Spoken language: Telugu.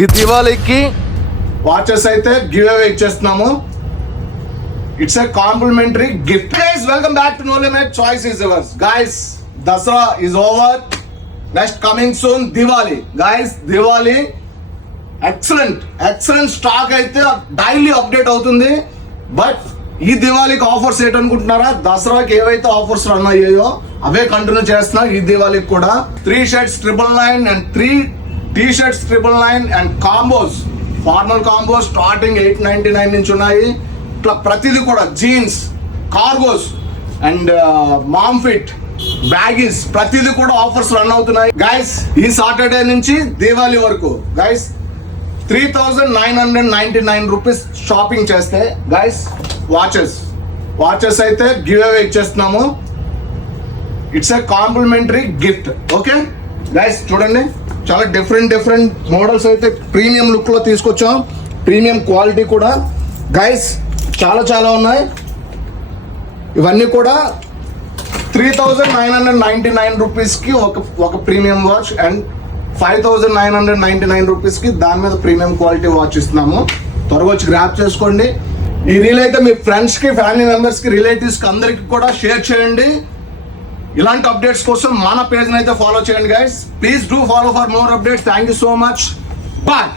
ఈ దివాళీకి వాచెస్ అయితే గివ్ అవే ఇచ్చేస్తున్నాము. It's a complimentary gift. Guys welcome back to no limit, choice is yours. Guys Dasara is over, next coming soon Diwali. Guys Diwali excellent stock అయితే డైలీ అప్డేట్ అవుతుంది. బట్ ఈ దివాళీకి ఆఫర్స్ ఏంటనుకుంటున్నారా? దసరాకి ఏవైతే ఆఫర్స్ రన్ అయ్యాయో అవే కంటిన్యూ చేస్తున్నా ఈ దివాళీకి కూడా. 3 shirts 999 and 3 t shirts 999 and combos, formal combos starting 899 నుంచి ఉన్నాయి. ఇట్లా ప్రతిదీ కూడా jeans, cargos and mom fit, baggies ప్రతిదీ కూడా ఆఫర్స్ రన్ అవుతున్నాయి. గైస్ ఈ సాటర్డే నుంచి దీవాళీ వరకు గైస్ 3999 రూపీస్ షాపింగ్ చేస్తే గైస్ వాచెస్ అయితే గివ్ అవే ఇచ్చేస్తున్నాము. It's a complimentary gift. Okay guys చూడండి, చాలా డిఫరెంట్ మోడల్స్ అయితే ప్రీమియం లుక్ లో తీసుకొచ్చాం. ప్రీమియం క్వాలిటీ కూడా గైస్ చాలా ఉన్నాయి. ఇవన్నీ కూడా 3999 రూపీస్ కి ఒక ప్రీమియం వాచ్ అండ్ 5999 రూపీస్ కి దాని మీద ప్రీమియం క్వాలిటీ వాచ్ ఇస్తున్నాము. త్వరగా వచ్చి గ్రాప్ చేసుకోండి. ఈ రీల్ అయితే మీ ఫ్రెండ్స్ కి, ఫ్యామిలీ మెంబర్స్ కి, రిలేటివ్స్ కి అందరికి కూడా షేర్ చేయండి. ఇలాంటి అప్డేట్స్ కోసం మన పేజ్ అయితే ఫాలో చేయండి guys. Please do follow for more updates. Thank you so much. Bye.